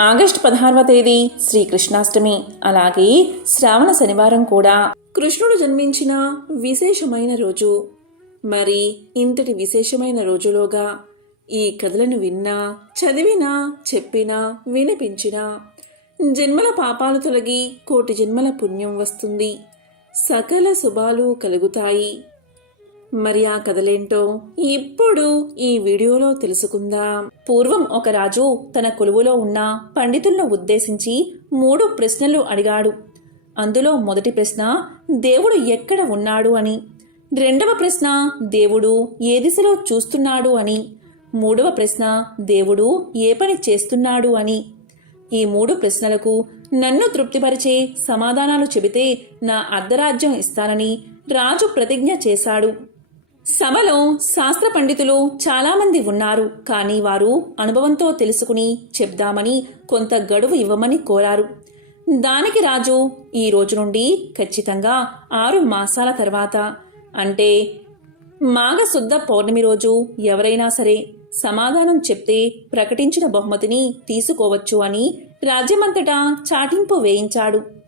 August పదహారవ తేదీ శ్రీకృష్ణాష్టమి. అలాగే శ్రావణ శనివారం కూడా. కృష్ణుడు జన్మించిన విశేషమైన రోజు. మరి ఇంతటి విశేషమైన రోజులోగా ఈ కథలను విన్నా చదివినా చెప్పినా వినిపించినా జన్మల పాపాలు తొలగి కోటి జన్మల పుణ్యం వస్తుంది. సకల శుభాలు కలుగుతాయి. మరి ఆ కథలేంటో ఇప్పుడు ఈ వీడియోలో తెలుసుకుందాం. పూర్వం ఒక రాజు తన కొలువులో ఉన్న పండితులను ఉద్దేశించి మూడు ప్రశ్నలు అడిగాడు. అందులో మొదటి ప్రశ్న దేవుడు ఎక్కడ ఉన్నాడు? అని. రెండవ ప్రశ్న దేవుడు ఏ దిశలో చూస్తున్నాడు? అని. మూడవ ప్రశ్న దేవుడు ఏ పని చేస్తున్నాడు? అని. ఈ మూడు ప్రశ్నలకు నన్ను తృప్తిపరిచే సమాధానాలు చెబితే నా అర్ధరాజ్యం ఇస్తానని రాజు ప్రతిజ్ఞ చేశాడు. సభలో శాస్త్ర పండితులు చాలామంది ఉన్నారు. కానీ వారు అనుభవంతో తెలుసుకుని చెప్దామని కొంత గడువు ఇవ్వమని కోరారు. దానికి రాజు ఈ రోజు నుండి ఖచ్చితంగా ఆరు మాసాల తర్వాత. అంటే మాఘశుద్ధ పౌర్ణమి రోజు ఎవరైనా సరే సమాధానం చెప్తే ప్రకటించిన బహుమతిని తీసుకోవచ్చు అని రాజ్యమంతటా చాటింపు వేయించాడు.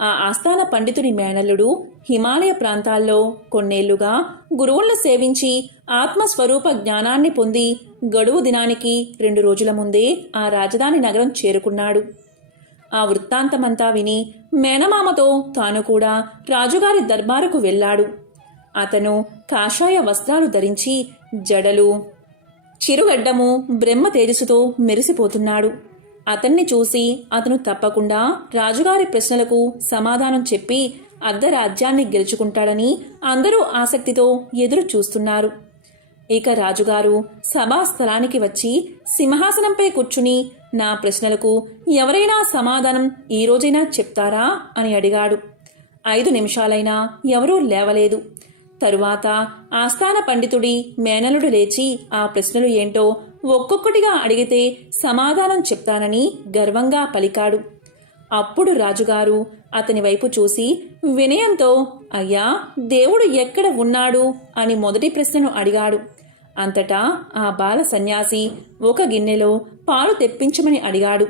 ఆ ఆస్థాన పండితుని మేనల్లుడు హిమాలయ ప్రాంతాల్లో కొన్నేళ్ళుగా గురువులను సేవించి ఆత్మస్వరూప జ్ఞానాన్ని పొంది గడువు దినానికి రెండు రోజుల ముందే ఆ రాజధాని నగరం చేరుకున్నాడు. ఆ వృత్తాంతమంతా విని మేనమామతో తాను కూడా రాజుగారి దర్బారుకు వెళ్ళాడు. అతను కాషాయ వస్త్రాలు ధరించి జడలు చిరుగడ్డము బ్రహ్మ తేజస్సుతో మెరిసిపోతున్నాడు. అతన్ని చూసి అతను తప్పకుండా రాజుగారి ప్రశ్నలకు సమాధానం చెప్పి అర్ధరాజ్యాన్ని గెలుచుకుంటాడని అందరూ ఆసక్తితో ఎదురు చూస్తున్నారు. ఇక రాజుగారు సభా స్థలానికి వచ్చి సింహాసనంపై కూర్చుని నా ప్రశ్నలకు ఎవరైనా సమాధానం ఈ రోజైనా చెప్తారా అని అడిగాడు. ఐదు నిమిషాలైనా ఎవరూ లేవలేదు. తరువాత ఆస్థాన పండితుడి మేనలుడు లేచి ఆ ప్రశ్నలు ఏంటో ఒక్కొక్కటిగా అడిగితే సమాధానం చెప్తానని గర్వంగా పలికాడు. అప్పుడు రాజుగారు అతని వైపు చూసి వినయంతో అయ్యా దేవుడు ఎక్కడ ఉన్నాడు? అని మొదటి ప్రశ్నను అడిగాడు. అంతటా ఆ బాల సన్యాసి ఒక గిన్నెలో పాలు తెప్పించమని అడిగాడు.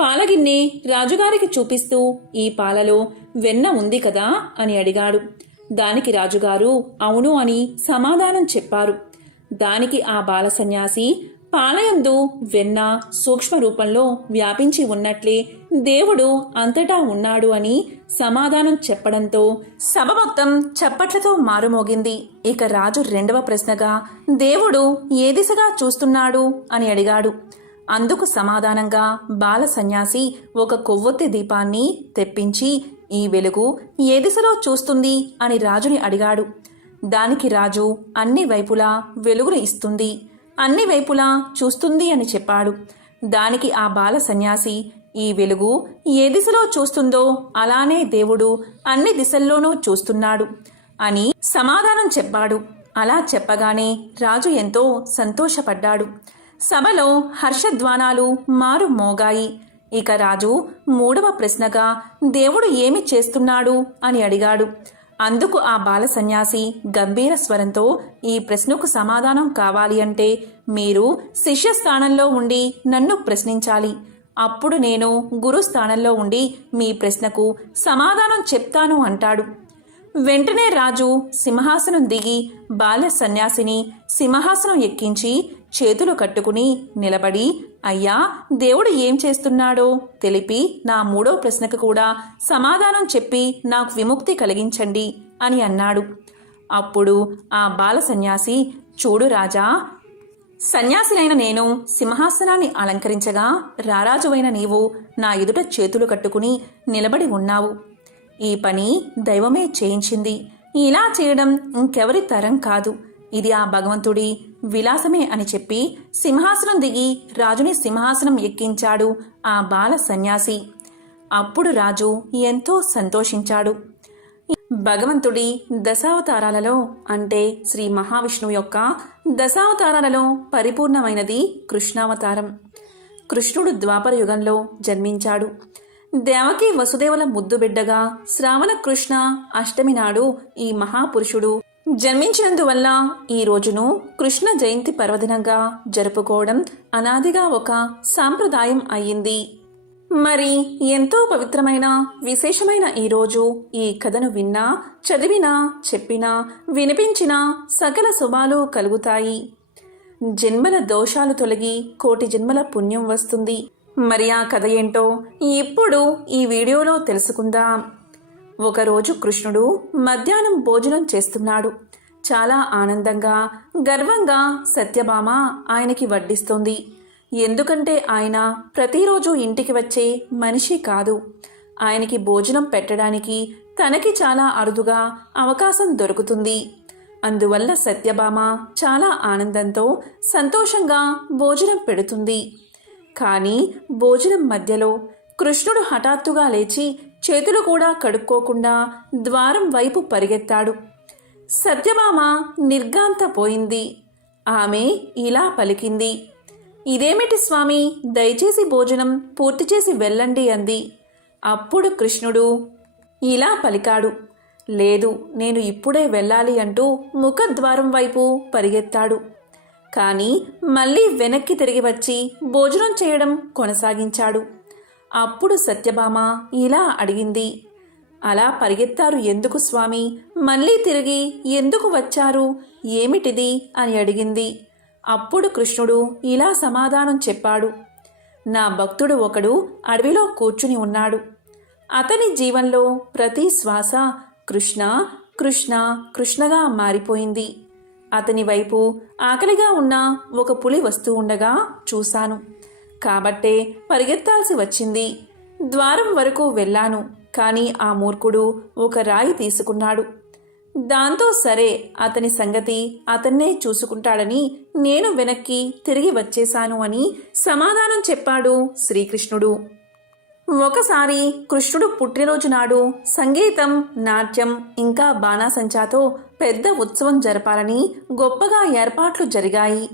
పాలగిన్నె రాజుగారికి చూపిస్తూ ఈ పాలలో వెన్న ఉంది కదా? అని అడిగాడు. దానికి రాజుగారు అవును అని సమాధానం చెప్పారు. దానికి ఆ బాల సన్యాసి పాలయందు వెన్న సూక్ష్మ రూపంలో వ్యాపించి ఉన్నట్లే దేవుడు అంతటా ఉన్నాడు అని సమాధానం చెప్పడంతో సభ మొత్తం చప్పట్లతో మారుమోగింది. ఇక రాజు రెండవ ప్రశ్నగా దేవుడు ఏ దిశగా చూస్తున్నాడు? అని అడిగాడు. అందుకు సమాధానంగా బాల సన్యాసి ఒక కొవ్వొత్తి దీపాన్ని తెప్పించి ఈ వెలుగు ఏ దిశలో చూస్తుంది? అని రాజుని అడిగాడు. దానికి రాజు అన్ని వైపులా వెలుగును ఇస్తుంది. అన్ని వైపులా చూస్తుంది అని చెప్పాడు. దానికి ఆ బాల సన్యాసి ఈ వెలుగు ఏ దిశలో చూస్తుందో అలానే దేవుడు అన్ని దిశల్లోనూ చూస్తున్నాడు అని సమాధానం చెప్పాడు. అలా చెప్పగానే రాజు ఎంతో సంతోషపడ్డాడు. సభలో హర్షధ్వానాలు మారు మోగాయి. ఇక రాజు మూడవ ప్రశ్నగా దేవుడు ఏమి చేస్తున్నాడు? అని అడిగాడు. అందుకు ఆ బాల సన్యాసి గంభీర స్వరంతో ఈ ప్రశ్నకు సమాధానం కావాలి అంటే మీరు శిష్య స్థానంలో ఉండి నన్ను ప్రశ్నించాలి. అప్పుడు నేను గురు స్థానంలో ఉండి మీ ప్రశ్నకు సమాధానం చెప్తాను అంటాడు. వెంటనే రాజు సింహాసనం దిగి బాల సన్యాసిని సింహాసనం ఎక్కించి చేతులు కట్టుకుని నిలబడి అయ్యా దేవుడు ఏం చేస్తున్నాడో? తెలిపి నా మూడో ప్రశ్నకు కూడా సమాధానం చెప్పి నాకు విముక్తి కలిగించండి అని అన్నాడు. అప్పుడు ఆ బాల సన్యాసి చూడు రాజా సన్యాసినైన నేను సింహాసనాన్ని అలంకరించగా రారాజువైన నీవు నా ఎదుట చేతులు కట్టుకుని నిలబడి ఉన్నావు. ఈ పని దైవమే చేయించింది. ఇలా చేయడం ఇంకెవరి తరం కాదు. ఇది ఆ భగవంతుడి విలాసమే అని చెప్పి సింహాసనం దిగి రాజుని సింహాసనం ఎక్కించాడు ఆ బాల సన్యాసి. అప్పుడు రాజు ఎంతో సంతోషించాడు. భగవంతుడి దశావతారాలలో అంటే శ్రీ మహావిష్ణువు యొక్క దశావతారాలలో పరిపూర్ణమైనది కృష్ణావతారం. కృష్ణుడు ద్వాపర యుగంలో జన్మించాడు. దేవకి వసుదేవుల ముద్దు బిడ్డగా శ్రావణ కృష్ణ అష్టమి నాడు ఈ మహాపురుషుడు జన్మించినందువల్ల ఈ రోజును కృష్ణ జయంతి పర్వదినంగా జరుపుకోవడం అనాదిగా ఒక సాంప్రదాయం అయ్యింది. మరి ఎంతో పవిత్రమైన విశేషమైన ఈ రోజు ఈ కథను విన్నా చదివినా చెప్పినా వినిపించినా సకల శుభాలు కలుగుతాయి. జన్మల దోషాలు తొలగి కోటి జన్మల పుణ్యం వస్తుంది. మరి ఆ కథ ఏంటో ఇప్పుడు ఈ వీడియోలో తెలుసుకుందాం. ఒకరోజు కృష్ణుడు మధ్యాహ్నం భోజనం చేస్తున్నాడు. చాలా ఆనందంగా గర్వంగా సత్యభామ ఆయనకి వడ్డిస్తుంది. ఎందుకంటే ఆయన ప్రతిరోజు ఇంటికి వచ్చే మనిషి కాదు. ఆయనకి భోజనం పెట్టడానికి తనకి చాలా అరుదుగా అవకాశం దొరుకుతుంది. అందువల్ల సత్యభామ చాలా ఆనందంతో సంతోషంగా భోజనం పెడుతుంది. కానీ భోజనం మధ్యలో కృష్ణుడు హఠాత్తుగా లేచి చేతులు కూడా కడుక్కోకుండా ద్వారం వైపు పరిగెత్తాడు. సత్యభామ నిర్గాంతపోయింది ఆమె ఇలా పలికింది. ఇదేమిటి స్వామి? దయచేసి భోజనం పూర్తి చేసి వెళ్ళండి అంది. అప్పుడు కృష్ణుడు ఇలా పలికాడు. లేదు నేను ఇప్పుడే వెళ్ళాలి అంటూ ముఖద్వారం వైపు పరిగెత్తాడు. కానీ మళ్ళీ వెనక్కి తిరిగి వచ్చి భోజనం చేయడం కొనసాగించాడు. అప్పుడు సత్యభామ ఇలా అడిగింది. అలా పరిగెత్తారు ఎందుకు స్వామి? మళ్ళీ తిరిగి ఎందుకు వచ్చారు? ఏమిటిది? అని అడిగింది. అప్పుడు కృష్ణుడు ఇలా సమాధానం చెప్పాడు. నా భక్తుడు ఒకడు అడవిలో కూర్చుని ఉన్నాడు. అతని జీవంలో ప్రతి శ్వాస కృష్ణ కృష్ణ కృష్ణగా మారిపోయింది. అతని వైపు ఆకలిగా ఉన్న ఒక పులి వస్తూ ఉండగా చూశాను. కాబట్టే పరిగెత్తాల్సి వచ్చింది. ద్వారం వరకు వెళ్ళాను కానీ ఆ మూర్ఖుడు ఒక రాయి తీసుకున్నాడు. దాంతో సరే అతని సంగతి అతన్నే చూసుకుంటాడని నేను వెనక్కి తిరిగి వచ్చేశాను అని సమాధానం చెప్పాడు శ్రీకృష్ణుడు. ఒకసారి కృష్ణుడు పుట్టినరోజు నాడు సంగీతం నాట్యం ఇంకా బాణాసంచాతో పెద్ద ఉత్సవం జరపాలని గొప్పగా ఏర్పాట్లు జరిగాయి.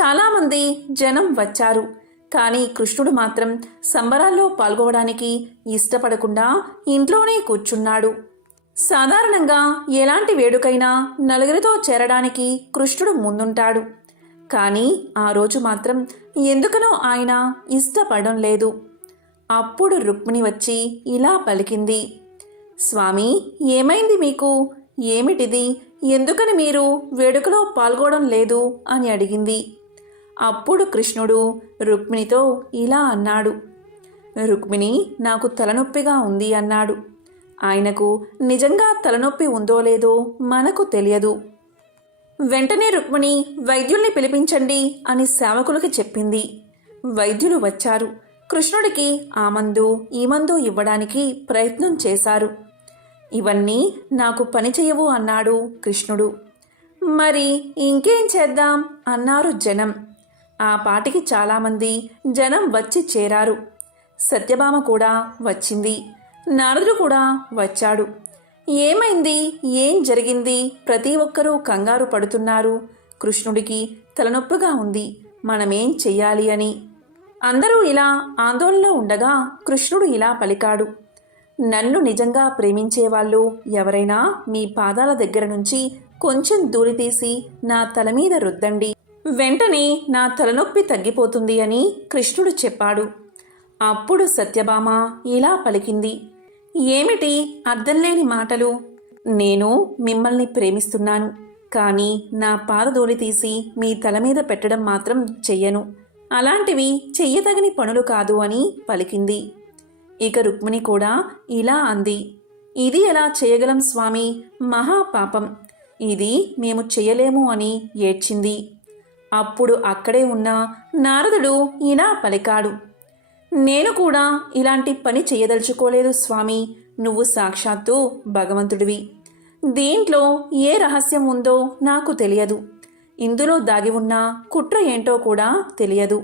చాలామంది జనం వచ్చారు. కానీ కృష్ణుడు మాత్రం సంబరాల్లో పాల్గొవడానికి ఇష్టపడకుండా ఇంట్లోనే కూర్చున్నాడు. సాధారణంగా ఎలాంటి వేడుకైనా నలుగురితో చేరడానికి కృష్ణుడు ముందుంటాడు. కానీ ఆ రోజు మాత్రం ఎందుకనో ఆయన ఇష్టపడడం లేదు. అప్పుడు రుక్మిణి వచ్చి ఇలా పలికింది. స్వామి ఏమైంది మీకు? ఏమిటిది? ఎందుకని మీరు వేడుకలో పాల్గొనడం లేదు? అని అడిగింది. అప్పుడు కృష్ణుడు రుక్మిణితో ఇలా అన్నాడు. రుక్మిణి నాకు తలనొప్పిగా ఉంది అన్నాడు. ఆయనకు నిజంగా తలనొప్పి ఉందో లేదో మనకు తెలియదు. వెంటనే రుక్మిణి వైద్యుల్ని పిలిపించండి అని సేవకులకి చెప్పింది. వైద్యులు వచ్చారు. కృష్ణుడికి ఆ మందు ఈ మందు ఇవ్వడానికి ప్రయత్నం చేశారు. ఇవన్నీ నాకు పని చేయవు అన్నాడు కృష్ణుడు. మరి ఇంకేం చేద్దాం అన్నారు జనం. ఆ పాటికి చాలామంది జనం వచ్చి చేరారు. సత్యభామ కూడా వచ్చింది. నారదుడు కూడా వచ్చాడు. ఏమైంది? ఏం జరిగింది? ప్రతి ఒక్కరూ కంగారు పడుతున్నారు. కృష్ణుడికి తలనొప్పిగా ఉంది. మనమేం చెయ్యాలి అని. అందరూ ఇలా ఆందోళనలో ఉండగా కృష్ణుడు ఇలా పలికాడు. నన్ను నిజంగా ప్రేమించేవాళ్ళు ఎవరైనా మీ పాదాల దగ్గర నుంచి కొంచెం దూరి తీసి నా తల మీద రుద్దండి. వెంటనే నా తలనొప్పి తగ్గిపోతుంది అని కృష్ణుడు చెప్పాడు. అప్పుడు సత్యభామ ఇలా పలికింది. ఏమిటి అర్థంలేని మాటలు? నేను మిమ్మల్ని ప్రేమిస్తున్నాను కానీ నా పాదదోలి తీసి మీ తల మీద పెట్టడం మాత్రం చెయ్యను. అలాంటివి చెయ్యదగని పనులు కాదు అని పలికింది. ఇక రుక్మిణి కూడా ఇలా అంది. ఇది ఎలా చేయగలం స్వామి? మహాపాపం. ఇది మేము చెయ్యలేము అని ఏడ్చింది. అప్పుడు అక్కడే ఉన్న నారదుడు ఇలా పలికాడు నేను కూడా ఇలాంటి పని చేయదలుచుకోలేదు స్వామి. నువ్వు సాక్షాత్తు భగవంతుడివి. దీంట్లో ఏ రహస్యం ఉందో నాకు తెలియదు. ఇందులో దాగి ఉన్న కుట్ర ఏంటో కూడా తెలియదు.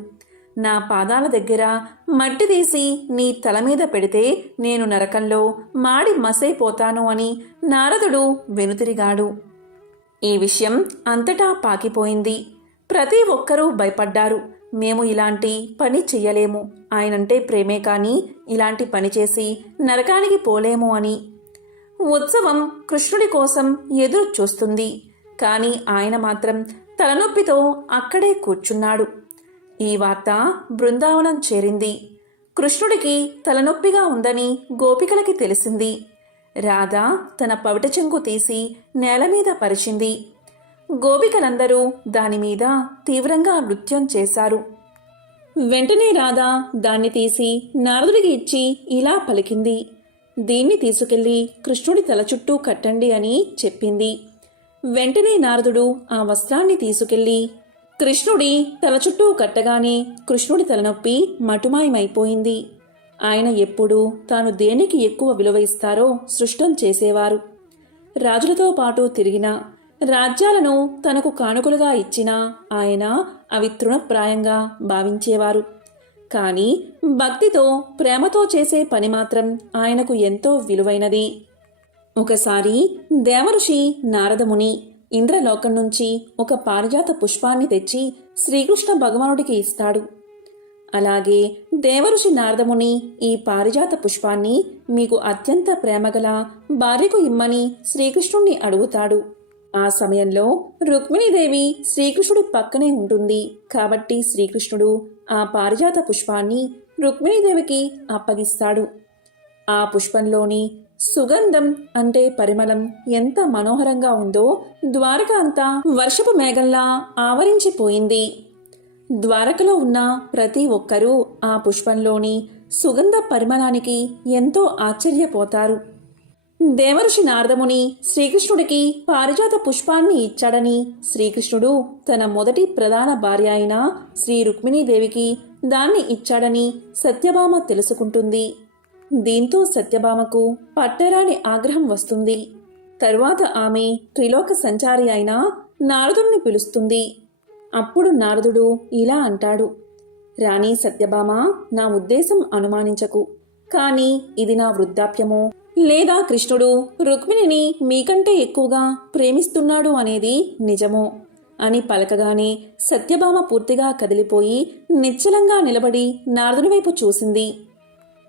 నా పాదాల దగ్గర మట్టి తీసి నీ తల మీద పెడితే నేను నరకంలో మాడి మసైపోతాను అని నారదుడు వెనుతిరిగాడు. ఈ విషయం అంతటా పాకిపోయింది. ప్రతి ఒక్కరూ భయపడ్డారు. మేము ఇలాంటి పని చెయ్యలేము. ఆయనంటే ప్రేమే కానీ ఇలాంటి పని చేసి నరకానికి పోలేము అని. ఉత్సవం కృష్ణుడి కోసం ఎదురు చూస్తుంది. కానీ ఆయన మాత్రం తలనొప్పితో అక్కడే కూర్చున్నాడు. ఈ వార్త బృందావనం చేరింది. కృష్ణుడికి తలనొప్పిగా ఉందని గోపికలకి తెలిసింది. రాధ తన పవిట చెంగు తీసి నేల మీద పరిచింది. గోపికలందరూ దానిమీద తీవ్రంగా నృత్యం చేశారు. వెంటనే రాధ దాన్ని తీసి నారదుడికి ఇచ్చి ఇలా పలికింది. దీన్ని తీసుకెళ్ళి కృష్ణుడి తల చుట్టూ కట్టండి అని చెప్పింది. వెంటనే నారదుడు ఆ వస్త్రాన్ని తీసుకెళ్ళి కృష్ణుడి తల చుట్టూ కట్టగానే కృష్ణుడి తలనొప్పి మటుమాయమైపోయింది. ఆయన ఎప్పుడూ తాను దేనికి ఎక్కువ విలువ ఇస్తారో సృష్టం చేసేవారు. రాజులతో పాటు తిరిగిన రాజ్యాలను తనకు కానుకలుగా ఇచ్చినా ఆయన అవి తృణప్రాయంగా భావించేవారు. కానీ భక్తితో ప్రేమతో చేసే పని మాత్రం ఆయనకు ఎంతో విలువైనది. ఒకసారి దేవఋషి నారదముని ఇంద్రలోకం నుంచి ఒక పారిజాత పుష్పాన్ని తెచ్చి శ్రీకృష్ణ భగవానుడికి ఇస్తాడు. అలాగే దేవఋషి నారదముని ఈ పారిజాత పుష్పాన్ని మీకు అత్యంత ప్రేమగల భార్యకు ఇమ్మని శ్రీకృష్ణుణ్ణి అడుగుతాడు. ఆ సమయంలో రుక్మిణీదేవి శ్రీకృష్ణుడి పక్కనే ఉంటుంది. కాబట్టి శ్రీకృష్ణుడు ఆ పారిజాత పుష్పాన్ని రుక్మిణీదేవికి అప్పగిస్తాడు. ఆ పుష్పంలోని సుగంధం అంటే పరిమళం ఎంత మనోహరంగా ఉందో ద్వారక అంతా వర్షపు మేఘంలా ఆవరించిపోయింది. ద్వారకలో ఉన్న ప్రతి ఒక్కరూ ఆ పుష్పంలోని సుగంధ పరిమళానికి ఎంతో ఆశ్చర్యపోతారు. దేవర్షి నారదముని శ్రీకృష్ణుడికి పారిజాత పుష్పాన్ని ఇచ్చాడని శ్రీకృష్ణుడు తన మొదటి ప్రధాన భార్య అయిన శ్రీ రుక్మిణీదేవికి దాన్ని ఇచ్చాడని సత్యభామ తెలుసుకుంటుంది. దీంతో సత్యభామకు పట్టరాని ఆగ్రహం వస్తుంది. తరువాత ఆమె త్రిలోక సంచారి అయిన నారదుణ్ణి పిలుస్తుంది. అప్పుడు నారదుడు ఇలా అంటాడు. రాణి సత్యభామ నా ఉద్దేశం అనుమానించకు. కాని ఇది నా వృద్ధాప్యమో. లేదా కృష్ణుడు రుక్మిణిని మీకంటే ఎక్కువగా ప్రేమిస్తున్నాడు అనేది నిజమో? అని పలకగానే సత్యభామ పూర్తిగా కదిలిపోయి నిశ్చలంగా నిలబడి నారదుని వైపు చూసింది.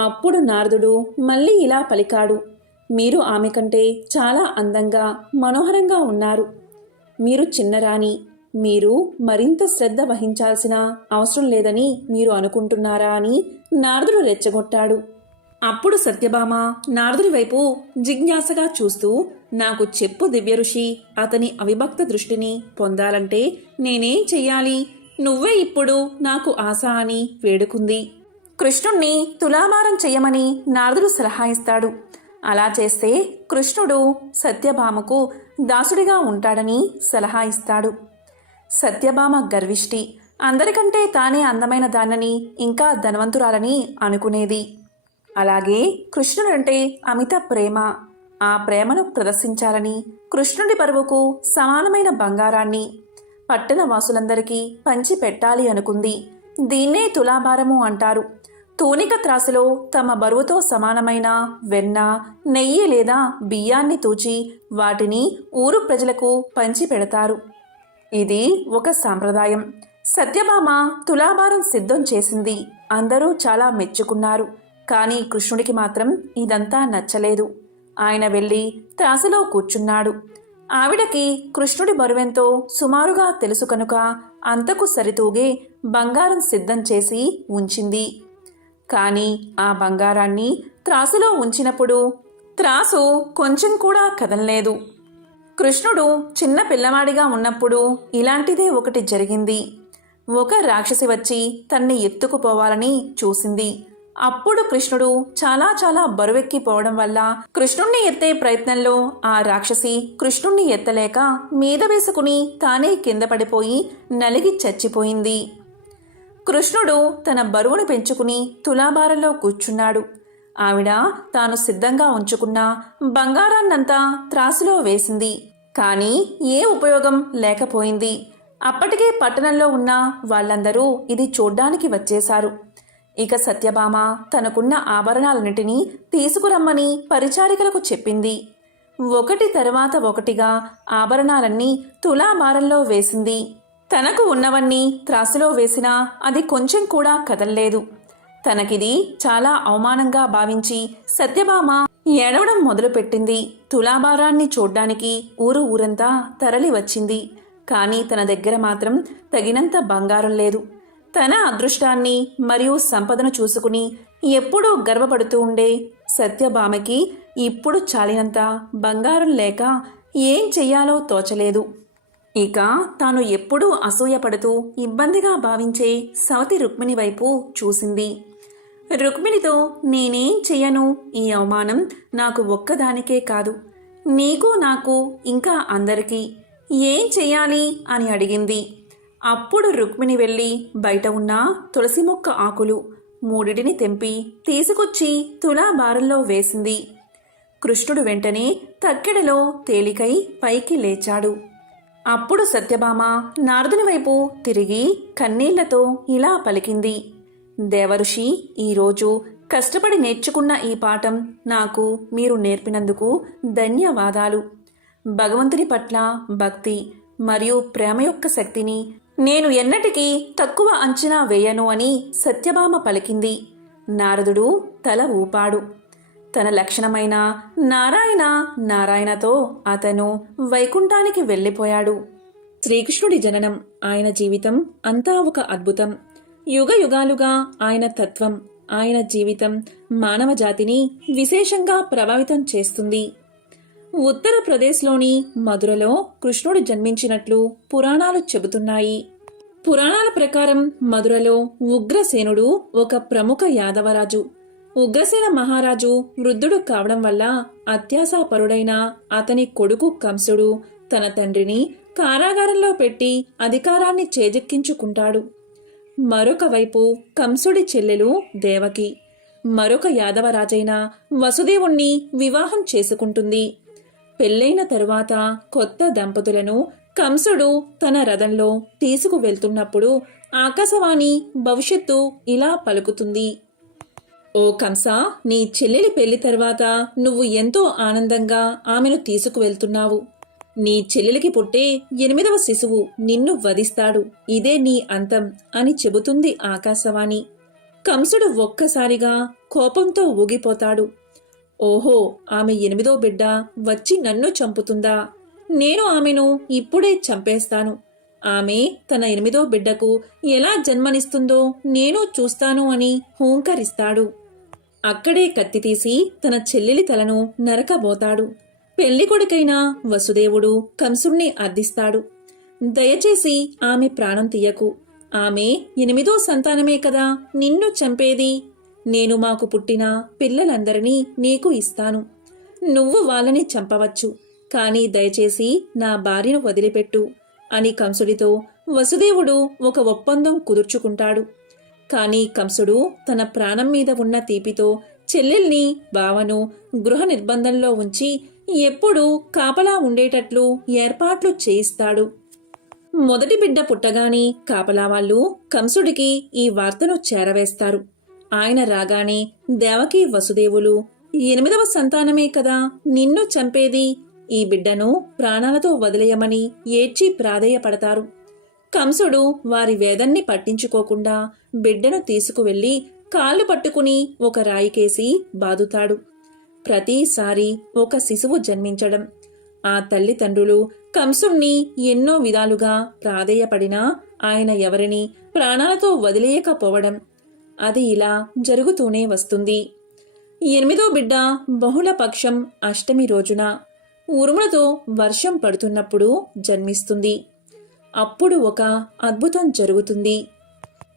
అప్పుడు నారదుడు మళ్ళీ ఇలా పలికాడు. మీరు ఆమె కంటే చాలా అందంగా మనోహరంగా ఉన్నారు. మీరు చిన్నరాణి మీరు మరింత శ్రద్ధ వహించాల్సిన అవసరం లేదని మీరు అనుకుంటున్నారా అని నారదుడు రెచ్చగొట్టాడు. అప్పుడు సత్యభామ నారదుడి వైపు జిజ్ఞాసగా చూస్తూ నాకు చెప్పు దివ్య ఋషి అతని అవిభక్త దృష్టిని పొందాలంటే నేనేం చెయ్యాలి? నువ్వే ఇప్పుడు నాకు ఆశ అని వేడుకుంది. కృష్ణుణ్ణి తులాభారం చెయ్యమని నారదుడు సలహా ఇస్తాడు. అలా చేస్తే కృష్ణుడు సత్యభామకు దాసుడిగా ఉంటాడని సలహా ఇస్తాడు. సత్యభామ గర్విష్టి. అందరికంటే తానే అందమైన దాన్నని ఇంకా ధనవంతురాలని అనుకునేది. అలాగే కృష్ణుడంటే అమిత ప్రేమ. ఆ ప్రేమను ప్రదర్శించాలని కృష్ణుడి పరువుకు సమానమైన బంగారాన్ని పట్టణ వాసులందరికీ పంచి పెట్టాలి అనుకుంది. దీన్నే తులాభారము అంటారు. తూనిక త్రాసులో తమ బరువుతో సమానమైన వెన్న నెయ్యి లేదా బియ్యాన్ని తూచి వాటిని ఊరు ప్రజలకు పంచి పెడతారు ఇది ఒక సాంప్రదాయం. సత్యభామ తులాభారం సిద్ధం చేసింది. అందరూ చాలా మెచ్చుకున్నారు. కానీ కృష్ణుడికి మాత్రం ఇదంతా నచ్చలేదు. ఆయన వెళ్ళి త్రాసులో కూర్చున్నాడు. ఆవిడకి కృష్ణుడి బరువెంతో సుమారుగా తెలుసు కనుక అంతకు సరితూగే బంగారం సిద్ధం చేసి ఉంచింది. కానీ ఆ బంగారాన్ని త్రాసులో ఉంచినప్పుడు త్రాసు కొంచెం కూడా కదలలేదు. కృష్ణుడు చిన్న పిల్లవాడిగా ఉన్నప్పుడు ఇలాంటిదే ఒకటి జరిగింది. ఒక రాక్షసి వచ్చి తన్ని ఎత్తుకుపోవాలని చూసింది. అప్పుడు కృష్ణుడు చాలా చాలా బరువెక్కిపోవడం వల్ల కృష్ణుణ్ణి ఎత్తే ప్రయత్నంలో ఆ రాక్షసి కృష్ణుణ్ణి ఎత్తలేక మీద వేసుకుని తానే కింద పడిపోయి నలిగి చచ్చిపోయింది. కృష్ణుడు తన బరువును పెంచుకుని తులాభారంలో కూర్చున్నాడు. ఆవిడ తాను సిద్ధంగా ఉంచుకున్న బంగారాన్నంతా త్రాసులో వేసింది. కానీ ఏ ఉపయోగం లేకపోయింది. అప్పటికే పట్టణంలో ఉన్న వాళ్ళందరూ ఇది చూడ్డానికి వచ్చేశారు. ఇక సత్యభామ తనకున్న ఆభరణాలన్నిటినీ తీసుకురమ్మని పరిచారికలకు చెప్పింది. ఒకటి తర్వాత ఒకటిగా ఆభరణాలన్నీ తులాభారంలో వేసింది. తనకు ఉన్నవన్నీ త్రాసులో వేసినా అది కొంచెం కూడా కదల్లేదు. తనకిది చాలా అవమానంగా భావించి సత్యభామ ఏడవడం మొదలుపెట్టింది. తులాభారాన్ని చూడ్డానికి ఊరు ఊరంతా తరలి వచ్చింది కానీ తన దగ్గర మాత్రం తగినంత బంగారం లేదు. తన అదృష్టాన్ని మరియు సంపదను చూసుకుని ఎప్పుడూ గర్వపడుతూ ఉండే సత్యభామకి ఇప్పుడు చాలినంత బంగారం లేక ఏం చెయ్యాలో తోచలేదు. ఇక తాను ఎప్పుడూ అసూయపడుతూ ఇబ్బందిగా భావించే సవతి రుక్మిణి వైపు చూసింది. రుక్మిణితో నేనేం చెయ్యను? ఈ అవమానం నాకు ఒక్కదానికే కాదు. నీకు నాకు ఇంకా అందరికీ ఏం చెయ్యాలి? అని అడిగింది. అప్పుడు రుక్మిణి వెళ్ళి బయట ఉన్న తులసి మొక్క ఆకులు మూడిటిని తెంపి తీసుకొచ్చి తులాభారంలో వేసింది. కృష్ణుడు వెంటనే తక్కెడలో తేలికై పైకి లేచాడు. అప్పుడు సత్యభామ నారదుని వైపు తిరిగి కన్నీళ్ళతో ఇలా పలికింది. దేవఋషి ఈరోజు కష్టపడి నేర్చుకున్న ఈ పాఠం నాకు మీరు నేర్పినందుకు ధన్యవాదాలు. భగవంతుని పట్ల భక్తి మరియు ప్రేమ యొక్క శక్తిని నేను ఎన్నటికీ తక్కువ అంచనా వేయను అని సత్యభామ పలికింది. నారదుడు తల ఊపాడు. తన లక్షణమైన నారాయణ నారాయణతో అతను వైకుంఠానికి వెళ్ళిపోయాడు. శ్రీకృష్ణుడి జననం ఆయన జీవితం అంతా ఒక అద్భుతం. యుగ యుగాలుగా ఆయన తత్వం ఆయన జీవితం మానవ జాతిని విశేషంగా ప్రభావితం చేస్తుంది. ఉత్తరప్రదేశ్లోని మధురలో కృష్ణుడు జన్మించినట్లు పురాణాలు చెబుతున్నాయి. పురాణాల ప్రకారం మధురలో ఉగ్రసేనుడు ఒక ప్రముఖ యాదవరాజు. ఉగ్రసేన మహారాజు వృద్ధుడు కావడం వల్ల అత్యాశాపరుడైన అతని కొడుకు కంసుడు తన తండ్రిని కారాగారంలో పెట్టి అధికారాన్ని చేజెక్కించుకుంటాడు. మరొక వైపు కంసుడి చెల్లెలు దేవకి. మరొక యాదవరాజైన వసుదేవుణ్ణి వివాహం చేసుకుంటుంది. పెళ్ళైన తరువాత కొత్త దంపతులను కంసుడు తన రథంలో తీసుకువెళ్తున్నప్పుడు ఆకాశవాణి భవిష్యత్తు ఇలా పలుకుతుంది. ఓ కంస నీ చెల్లెలి పెళ్ళి తర్వాత నువ్వు ఎంతో ఆనందంగా ఆమెను తీసుకువెళ్తున్నావు. నీ చెల్లెలికి పుట్టే ఎనిమిదవ శిశువు నిన్ను వధిస్తాడు. ఇదే నీ అంతం అని చెబుతుంది ఆకాశవాణి. కంసుడు ఒక్కసారిగా కోపంతో ఊగిపోతాడు. ఓహో ఆమె ఎనిమిదో బిడ్డ వచ్చి నన్ను చంపుతుందా? నేను ఆమెను ఇప్పుడే చంపేస్తాను. ఆమె తన ఎనిమిదో బిడ్డకు ఎలా జన్మనిస్తుందో నేను చూస్తాను అని హూంకరిస్తాడు. అక్కడే కత్తి తీసి తన చెల్లెలి తలను నరకబోతాడు. పెళ్ళికొడుకైన వసుదేవుడు కంసుణ్ణి అర్థిస్తాడు. దయచేసి ఆమె ప్రాణం తీయకు. ఆమె ఎనిమిదో సంతానమే కదా నిన్ను చంపేది. నేను మాకు పుట్టిన పిల్లలందరినీ నీకు ఇస్తాను. నువ్వు వాళ్ళని చంపవచ్చు. కానీ దయచేసి నా భార్యను వదిలిపెట్టు అని కంసుడితో వసుదేవుడు ఒక ఒప్పందం కుదుర్చుకుంటాడు. కానీ కంసుడు తన ప్రాణం మీద ఉన్న తీపితో చెల్లెల్ని బావను గృహ నిర్బంధంలో ఉంచి ఎప్పుడూ కాపలా ఉండేటట్లు ఏర్పాట్లు చేయిస్తాడు. మొదటి బిడ్డ పుట్టగానే కాపలా వాళ్ళు కంసుడికి ఈ వార్తను చేరవేస్తారు. ఆయన రాగానే దేవకి వసుదేవులు ఎనిమిదవ సంతానమే కదా నిన్ను చంపేది? ఈ బిడ్డను ప్రాణాలతో వదిలేయమని ఏడ్చి ప్రాధేయపడతారు. కంసుడు వారి వేదన్ని పట్టించుకోకుండా బిడ్డను తీసుకువెళ్ళి కాళ్ళు పట్టుకుని ఒక రాయికేసి బాదుతాడు. ప్రతిసారి ఒక శిశువు జన్మించడం. ఆ తల్లిదండ్రులు కంసుణ్ణి ఎన్నో విధాలుగా ప్రాధేయపడినా ఆయన ఎవరిని ప్రాణాలతో వదిలేయకపోవడం. అది ఇలా జరుగుతూనే వస్తుంది. ఎనిమిదో బిడ్డ బహుళ పక్షం అష్టమి రోజున. ఉరుములతో వర్షం పడుతున్నప్పుడు జన్మిస్తుంది. అప్పుడు ఒక అద్భుతం జరుగుతుంది.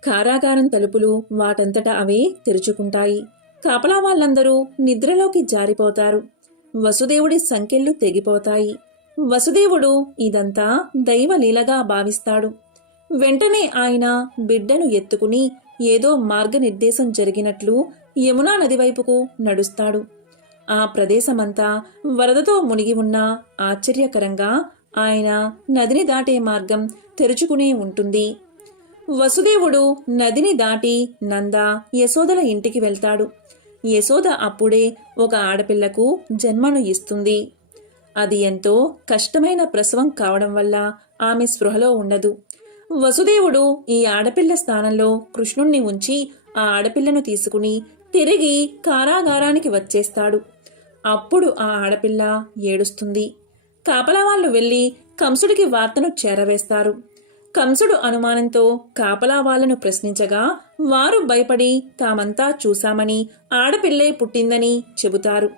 కారాగారం తలుపులు వాటంతట అవే తెరుచుకుంటాయి. కాపలా వాళ్ళందరూ నిద్రలోకి జారిపోతారు. వసుదేవుడి సంకెళ్ళు తెగిపోతాయి. వసుదేవుడు ఇదంతా దైవలీలగా భావిస్తాడు. వెంటనే ఆయన బిడ్డను ఎత్తుకుని ఏదో మార్గనిర్దేశం జరిగినట్లు యమునా నది వైపుకు నడుస్తాడు. ఆ ప్రదేశమంతా వరదతో మునిగి ఉన్న ఆశ్చర్యకరంగా ఆయన నదిని దాటే మార్గం తెరుచుకునే ఉంటుంది. వసుదేవుడు నదిని దాటి నంద యశోదల ఇంటికి వెళ్తాడు. యశోద అప్పుడే ఒక ఆడపిల్లకు జన్మను ఇస్తుంది. అది ఎంతో కష్టమైన ప్రసవం కావడం వల్ల ఆమె స్పృహలో ఉండదు. వసుదేవుడు ఈ ఆడపిల్ల స్థానంలో కృష్ణుణ్ణి ఉంచి ఆ ఆడపిల్లను తీసుకుని తిరిగి కారాగారానికి వచ్చేస్తాడు. అప్పుడు ఆ ఆడపిల్ల ఏడుస్తుంది. కాపలా వాళ్ళు వెళ్ళి కంసుడికి వార్తను చేరవేస్తారు. కంసుడు అనుమానంతో కాపలా వాళ్ళను ప్రశ్నించగా వారు భయపడి తామంతా చూశామని ఆడపిల్లే పుట్టిందని చెబుతారు.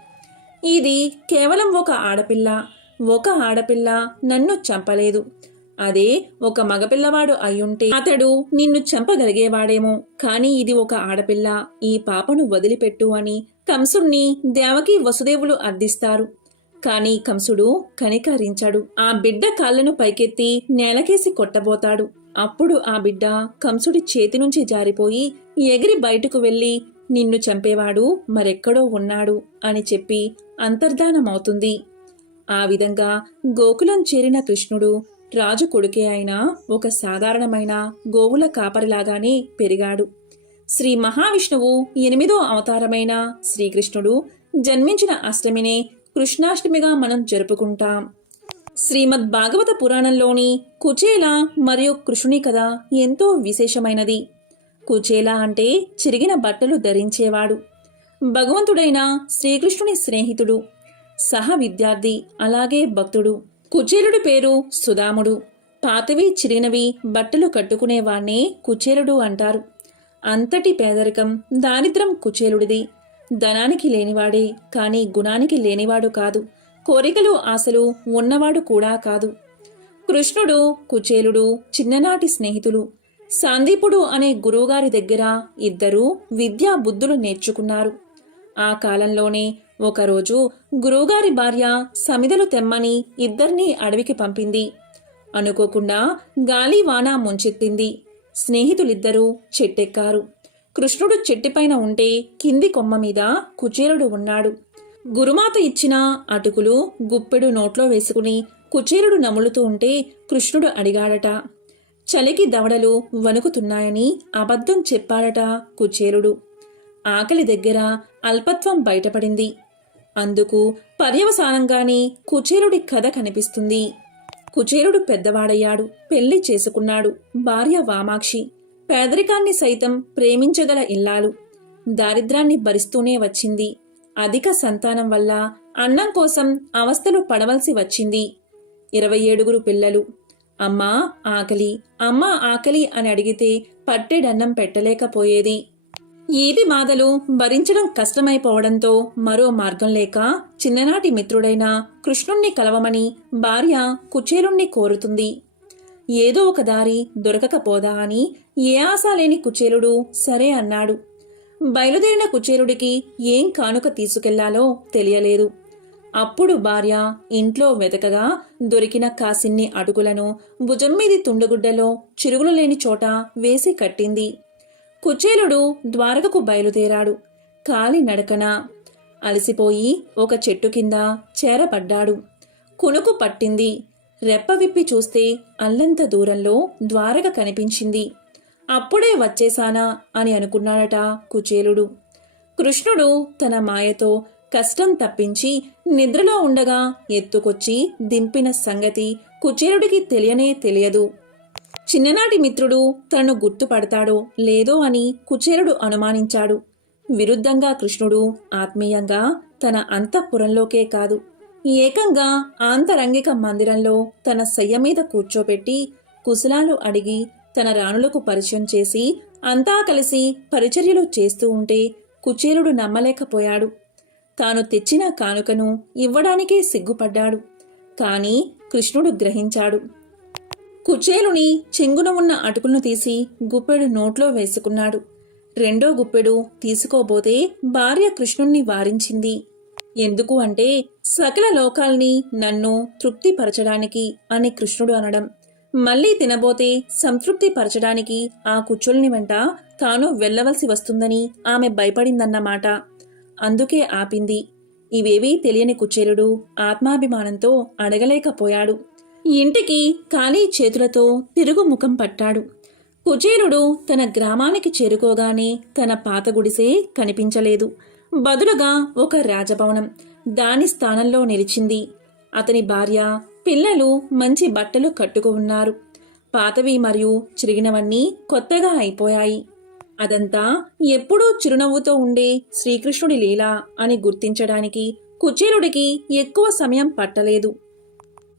ఇది కేవలం ఒక ఆడపిల్ల. ఒక ఆడపిల్ల నన్ను చంపలేదు. అదే ఒక మగపిల్లవాడు అయ్యుంటే అతడు నిన్ను చంపగలిగేవాడేమో. కాని ఇది ఒక ఆడపిల్ల. ఈ పాపను వదిలిపెట్టు అని కంసుణ్ణి దేవకి వసుదేవులు అర్థిస్తారు. కాని కంసుడు కనికరించాడు. ఆ బిడ్డ కాళ్ళను పైకెత్తి నేలకేసి కొట్టబోతాడు. అప్పుడు ఆ బిడ్డ కంసుడి చేతి నుంచి జారిపోయి ఎగిరి బయటకు వెళ్ళి నిన్ను చంపేవాడు మరెక్కడో ఉన్నాడు అని చెప్పి అంతర్ధానమవుతుంది. ఆ విధంగా గోకులం చేరిన కృష్ణుడు రాజు కొడుకే అయిన ఒక సాధారణమైన గోవుల కాపరిలాగానే పెరిగాడు. శ్రీ మహావిష్ణువు ఎనిమిదో అవతారమైన శ్రీకృష్ణుడు జన్మించిన అష్టమినే కృష్ణాష్టమిగా మనం జరుపుకుంటాం. శ్రీమద్ భాగవత పురాణంలోని కుచేల మరియు కృష్ణుని కథ ఎంతో విశేషమైనది. కుచేల అంటే చిరిగిన బట్టలు ధరించేవాడు. భగవంతుడైన శ్రీకృష్ణుని స్నేహితుడు సహ విద్యార్థి అలాగే భక్తుడు. కుచేలుడి పేరు సుదాముడు పాతవి చిరినవి బట్టలు కట్టుకునేవాణ్ణే కుచేలుడు అంటారు. అంతటి పేదరికం దారిద్రం కుచేలుడిది. ధనానికి లేనివాడే కాని గుణానికి లేనివాడు కాదు. కోరికలు ఆశలు ఉన్నవాడు కూడా కాదు. కృష్ణుడు కుచేలుడు చిన్ననాటి స్నేహితులు. సాందీపుడు అనే గురువుగారి దగ్గర ఇద్దరూ విద్యా బుద్ధులు నేర్చుకున్నారు. ఆ కాలంలోనే ఒకరోజు గురువుగారి భార్య సమిదలు తెమ్మని ఇద్దరినీ అడవికి పంపింది. అనుకోకుండా గాలి వాన ముంచెత్తింది. స్నేహితులిద్దరూ చెట్టెక్కారు. కృష్ణుడు చెట్టుపైన ఉంటే కింది కొమ్మ మీద కుచేరుడు ఉన్నాడు. గురుమాత ఇచ్చిన అటుకులు గుప్పెడు నోట్లో వేసుకుని కుచేరుడు నములుతూ ఉంటే కృష్ణుడు అడిగాడట చలికి దవడలు వణుకుతున్నాయని అబద్ధం చెప్పాడట కుచేరుడు. ఆకలి దగ్గర అల్పత్వం బయటపడింది. అందుకు పర్యవసానంగానే కుచేరుడి కథ కనిపిస్తుంది. కుచేరుడు పెద్దవాడయ్యాడు పెళ్ళి చేసుకున్నాడు భార్య వామాక్షి. పేదరికాన్ని సైతం ప్రేమించగల ఇల్లాలు. దారిద్రాన్ని భరిస్తూనే వచ్చింది. అధిక సంతానం వల్ల అన్నం కోసం అవస్థలు పడవలసి వచ్చింది. ఇరవై ఏడుగురు పిల్లలు. అమ్మా ఆకలి అమ్మా ఆకలి అని అడిగితే పట్టెడన్నం పెట్టలేకపోయేది. ఏది బాధలు? భరించడం కష్టమైపోవడంతో మరో మార్గం లేక చిన్ననాటి మిత్రుడైన కృష్ణుణ్ణి కలవమని భార్య కుచేలుణ్ణి కోరుతుంది. ఏదో ఒక దారి దొరకకపోదా అని ఏ ఆశ లేని కుచేలుడు సరే అన్నాడు. బయలుదేరిన కుచేలుడికి ఏం కానుక తీసుకెళ్ళాలో తెలియలేదు. అప్పుడు భార్య ఇంట్లో వెతకగా దొరికిన కాసిన్ని అడుగులను భుజం మీది తుండగుడ్డలో చిరుగులు లేని చోట వేసి కట్టింది. కుచేలుడు ద్వారకకు బయలుదేరాడు. కాలి నడకన అలసిపోయి ఒక చెట్టు కింద చేరపడ్డాడు. కునుకు పట్టింది. రెప్ప విప్పి చూస్తే అల్లంత దూరంలో ద్వారక కనిపించింది. అప్పుడే వచ్చేశానా అని అనుకున్నాడట కుచేలుడు. కృష్ణుడు తన మాయతో కష్టం తప్పించి నిద్రలో ఉండగా ఎత్తుకొచ్చి దింపిన సంగతి కుచేలుడికి తెలియనే తెలియదు. చిన్ననాటి మిత్రుడు తనను గుర్తుపడతాడో లేదో అని కుచేరుడు అనుమానించాడు. విరుద్ధంగా కృష్ణుడు ఆత్మీయంగా తన అంతఃపురంలోకే కాదు ఏకంగా ఆంతరంగిక మందిరంలో తన శయ్య మీద కూర్చోపెట్టి కుశలాలు అడిగి తన రాణులకు పరిచయం చేసి అంతా కలిసి పరిచర్యలు చేస్తూ ఉంటే కుచేలుడు నమ్మలేకపోయాడు. తాను తెచ్చిన కానుకను ఇవ్వడానికే సిగ్గుపడ్డాడు. కాని కృష్ణుడు గ్రహించాడు కుచేలుని చెంగున ఉన్న అటుకులను తీసి గుప్పెడు నోట్లో వేసుకున్నాడు. రెండో గుప్పెడు తీసుకోబోతే భార్య కృష్ణుణ్ణి వారించింది. ఎందుకు అంటే సకల లోకాల్ని నన్ను తృప్తిపరచడానికి అని కృష్ణుడు అనడం. మళ్ళీ తినబోతే సంతృప్తి పరచడానికి ఆ కుచ్చుల్ని వెంట తాను వెళ్ళవలసి వస్తుందని ఆమె భయపడిందన్నమాట. అందుకే ఆపింది. ఇవేవీ తెలియని కుచేలుడు ఆత్మాభిమానంతో అడగలేకపోయాడు. ఇంటికి ఖాళీ చేతులతో తిరుగు ముఖం పట్టాడు. కుచేరుడు తన గ్రామానికి చేరుకోగానే తన పాత గుడిసే కనిపించలేదు. బదులుగా ఒక రాజభవనం దాని స్థానంలో నిలిచింది. అతని భార్య పిల్లలు మంచి బట్టలు కట్టుకు ఉన్నారు. పాతవి మరియు చిరిగినవన్నీ కొత్తగా అయిపోయాయి. అదంతా ఎప్పుడూ చిరునవ్వుతో ఉండే శ్రీకృష్ణుడి లీల అని గుర్తించడానికి కుచేరుడికి ఎక్కువ సమయం పట్టలేదు.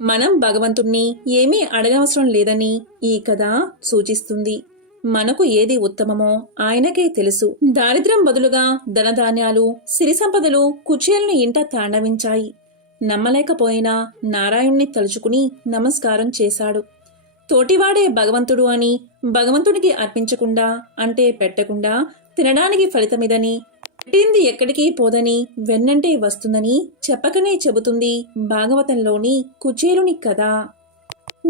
మనం భగవంతుణ్ణి ఏమీ అడగవసరం లేదని ఈ కథ సూచిస్తుంది. మనకు ఏది ఉత్తమమో ఆయనకే తెలుసు. దారిద్ర్యం బదులుగా ధనధాన్యాలు సిరి సంపదలు కుచేలను ఇంట తాండవించాయి. నమ్మలేకపోయినా నారాయణ్ణి తలుచుకుని నమస్కారం చేశాడు. తోటివాడే భగవంతుడు అని భగవంతునికి అర్పించకుండా అంటే పెట్టకుండా తినడానికి ఫలితమిదని పెట్టింది ఎక్కడికి పోదని వెన్నంటే వస్తుందని చెప్పకనే చెబుతుంది భాగవతంలోని కుచేలుని కథ.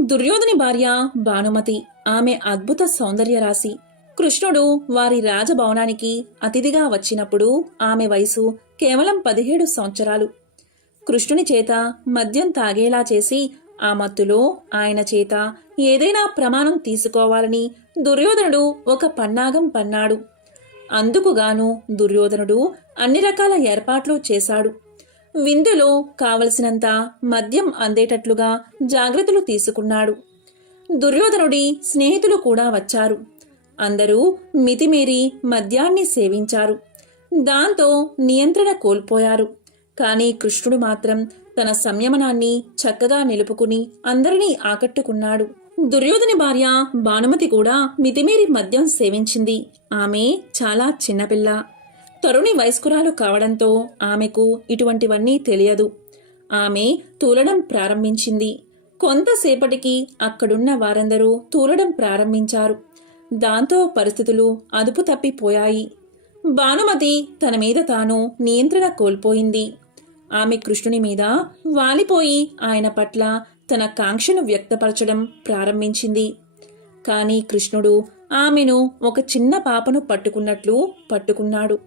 దుర్యోధని భార్య భానుమతి ఆమె అద్భుత సౌందర్య రాశి. కృష్ణుడు వారి రాజభవనానికి అతిథిగా వచ్చినప్పుడు ఆమె వయసు కేవలం పదిహేడు సంవత్సరాలు. కృష్ణుని చేత మద్యం తాగేలా చేసి ఆ మత్తులో ఆయన చేత ఏదైనా ప్రమాణం తీసుకోవాలని దుర్యోధనుడు ఒక పన్నాగం పన్నాడు. అందుకుగాను దుర్యోధనుడు అన్ని రకాల ఏర్పాట్లు చేశాడు. విందులో కావలసినంత మద్యం అందేటట్లుగా జాగ్రత్తలు తీసుకున్నాడు. దుర్యోధనుడి స్నేహితులు కూడా వచ్చారు. అందరూ మితిమీరి మద్యాన్ని సేవించారు. దాంతో నియంత్రణ కోల్పోయారు. కానీ కృష్ణుడు మాత్రం తన సంయమనాన్ని చక్కగా నిలుపుకుని అందరినీ ఆకట్టుకున్నాడు. దుర్యోధని భార్య భానుమతి కూడా మితిమీరి మద్యం సేవించింది. ఆమె చాలా చిన్నపిల్ల తరుణి వయస్కురాలు కావడంతో ఆమెకు ఇటువంటివన్నీ తెలియదు. ఆమె తూలడం ప్రారంభించింది. కొంతసేపటికి అక్కడున్న వారందరూ తూలడం ప్రారంభించారు. దాంతో పరిస్థితులు అదుపు తప్పిపోయాయి. భానుమతి తన మీద తాను నియంత్రణ కోల్పోయింది. ఆమె కృష్ణుని మీద వాలిపోయి ఆయన పట్ల తన కాంక్షను వ్యక్తపరచడం ప్రారంభించింది. కానీ కృష్ణుడు ఆమెను ఒక చిన్న పాపను పట్టుకున్నట్లు పట్టుకున్నాడు.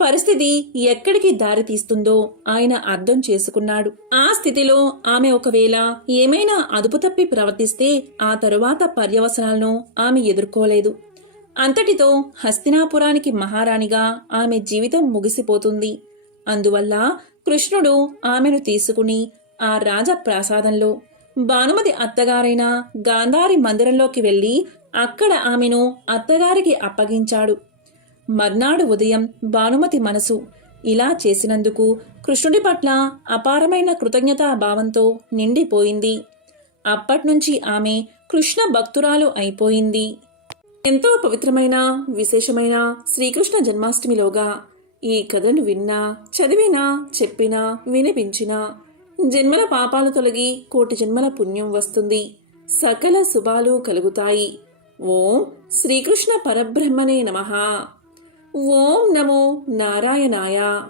పరిస్థితి ఎక్కడికి దారి తీస్తుందో ఆయన అర్థం చేసుకున్నాడు. ఆ స్థితిలో ఆమె ఒకవేళ ఏమైనా అదుపు తప్పి ప్రవర్తిస్తే ఆ తరువాత పర్యవసనాలను ఆమె ఎదుర్కోలేదు. అంతటితో హస్తినాపురానికి మహారాణిగా ఆమె జీవితం ముగిసిపోతుంది. అందువల్ల కృష్ణుడు ఆమెను తీసుకుని ఆ రాజ ప్రాసాదంలో భానుమతి అత్తగారైన గాంధారి మందిరంలోకి వెళ్ళి అక్కడ ఆమెను అత్తగారికి అప్పగించాడు. మర్నాడు ఉదయం భానుమతి మనసు ఇలా చేసినందుకు కృష్ణుడి పట్ల అపారమైన కృతజ్ఞతా భావంతో నిండిపోయింది. అప్పట్నుంచి ఆమె కృష్ణ భక్తురాలు అయిపోయింది. ఎంతో పవిత్రమైన విశేషమైన శ్రీకృష్ణ జన్మాష్టమిలోగా ఈ కథను విన్నా చదివినా చెప్పినా వినిపించినా జన్మల పాపాలు తొలగి కోటి జన్మల పుణ్యం వస్తుంది. సకల శుభాలు కలుగుతాయి. ఓం శ్రీకృష్ణ పరబ్రహ్మనే నమః. ఓం నమో నారాయణాయ.